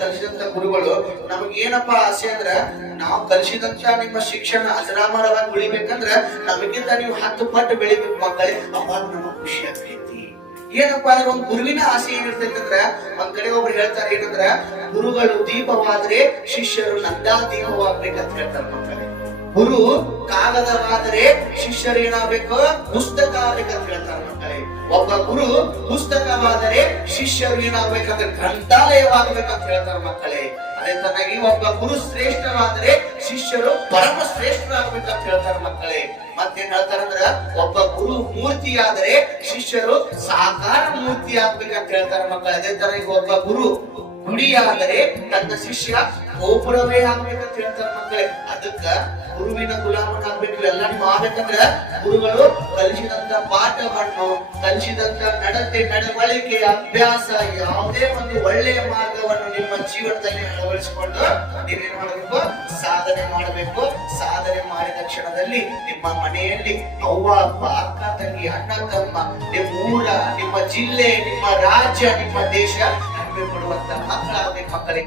ಕಲಿಸಿದಂತ ಗುರುಗಳು ನಮಗ್ ಏನಪ್ಪಾ ಆಸೆ ಅಂದ್ರ ನಾವು ಕಲಿಸಿದಂತ ನಿಮ್ಮ ಶಿಕ್ಷಣ ಅಜರಾಮರವಾಗಿ ಉಳಿಬೇಕಂದ್ರ ನಮಗಿಂತ ನೀವು 10 ಪಟ್ಟು ಬೆಳಿಬೇಕು ಮಕ್ಕಳೇ, ಅವಾಗ ನಮಗ್ ಖುಷಿ ಆಗ್ತೈತಿ. ಏನಪ್ಪಾ ಅಂದ್ರೆ ಒಂದ್ ಗುರುವಿನ ಆಸೆ ಏನಿರ್ತೈತಿ ಅಂದ್ರ ಒಂದ್ ಕಡೆ ಒಬ್ರು ಹೇಳ್ತಾರೆ ಏನಂದ್ರ ಗುರುಗಳು ದೀಪವಾದ್ರೆ ಶಿಷ್ಯರು ನಂದಾ ದೀಪವಾಗ್ಬೇಕಂತ ಹೇಳ್ತಾರೆ ಮಕ್ಕಳೇ. ಗುರು ಕಾಗದವಾದರೆ ಶಿಷ್ಯರು ಏನಾಗಬೇಕು, ಪುಸ್ತಕ ಆಗ್ಬೇಕಂತ ಹೇಳ್ತಾರೆ ಮಕ್ಕಳೇ. ಒಬ್ಬ ಗುರು ಪುಸ್ತಕವಾದರೆ ಶಿಷ್ಯರು ಏನಾಗ್ಬೇಕಂದ್ರೆ ಗ್ರಂಥಾಲಯವಾಗಬೇಕಂತ ಹೇಳ್ತಾರೆ ಮಕ್ಕಳೇ. ಅದೇ ತನ್ನಾಗಿ ಒಬ್ಬ ಗುರು ಶ್ರೇಷ್ಠವಾದರೆ ಶಿಷ್ಯರು ಪರಮ ಶ್ರೇಷ್ಠರಾಗಬೇಕಂತ ಹೇಳ್ತಾರೆ ಮಕ್ಕಳೇ. ಮತ್ತೇನ್ ಹೇಳ್ತಾರಂದ್ರ ಒಬ್ಬ ಗುರು ಮೂರ್ತಿ ಆದರೆ ಶಿಷ್ಯರು ಸಾಕಾರ ಮೂರ್ತಿ ಆಗ್ಬೇಕಂತ ಹೇಳ್ತಾರೆ ಮಕ್ಕಳೇ. ಅದೇ ತರ ಈಗ ಒಬ್ಬ ಗುರು ಗುಡಿಯಾದರೆ ತನ್ನ ಶಿಷ್ಯ ಗೋಪುರವೇ ಆಗ್ಬೇಕಂತ ಹೇಳ್ತಾರೆ ಮಕ್ಕಳೇ. ಅದಕ್ಕ ಗುರುವಿನ ಗುಲಾಮನಾಗ್ಬೇಕು. ಎಲ್ಲ ನೀವು ಆಗ್ಬೇಕಂದ್ರ ಗುರುಗಳು ಕಲಿಸಿದಂತ ಪಾಠವನ್ನು, ಕಲಿಸಿದಂತ ನಡತೆ, ನಡವಳಿಕೆ, ಅಭ್ಯಾಸ, ಯಾವುದೇ ಒಂದು ಒಳ್ಳೆಯ ಮಾರ್ಗವನ್ನು ನಿಮ್ಮ ಜೀವನದಲ್ಲಿ ಅಳವಡಿಸಿಕೊಂಡು ನೀವೇನ್ ಮಾಡಬೇಕು, ಸಾಧನೆ ಮಾಡಬೇಕು. ಸಾಧನೆ ಮಾಡಿದ ಕ್ಷಣದಲ್ಲಿ ನಿಮ್ಮ ಮನೆಯಲ್ಲಿ ಅವ್ವ ಅಪ್ಪ, ಅಕ್ಕ ತಂಗಿ, ಅಣ್ಣ ತಮ್ಮ, ನಿಮ್ಮ ಊರ, ನಿಮ್ಮ ಜಿಲ್ಲೆ, ನಿಮ್ಮ ರಾಜ್ಯ, ನಿಮ್ಮ ದೇಶ ಕೊಡುವಂತ ಮಕ್ಕಳಾಗಬೇಕು ಮಕ್ಕಳಿಗೆ.